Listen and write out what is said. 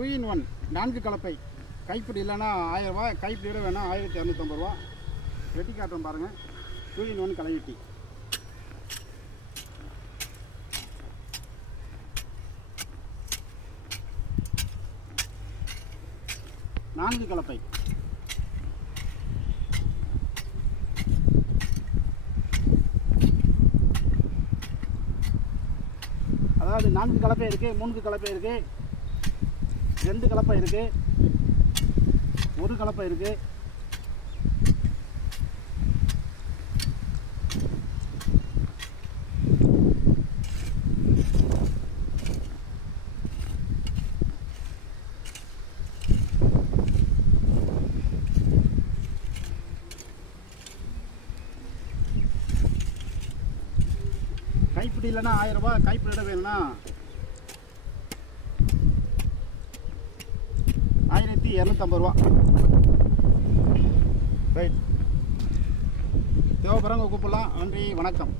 2-in-1 4 கலப்பை. கைப்பிடி இல்லைன்னா 1000 ரூபா, கைப்பிடியோட வேணால் 1250 ரூபா. வெட்டி காட்டுறோம் பாருங்கள். 2-in-1 களைவெட்டி. நான்கு கலப்பை. அதாவது 4 கலப்பை இருக்குது, 3 கலப்பை இருக்குது, 2 கலப்பை இருக்குது, 1 கலப்பை இருக்குது. கைப்பிடி இல்லைன்னா 1000 ரூபா, கைப்பிடியோட வேணும்னா 1250 ரூபா. ரைட், தேவைப்படுறவங்க கூப்பிடலாம். நன்றி, வணக்கம்.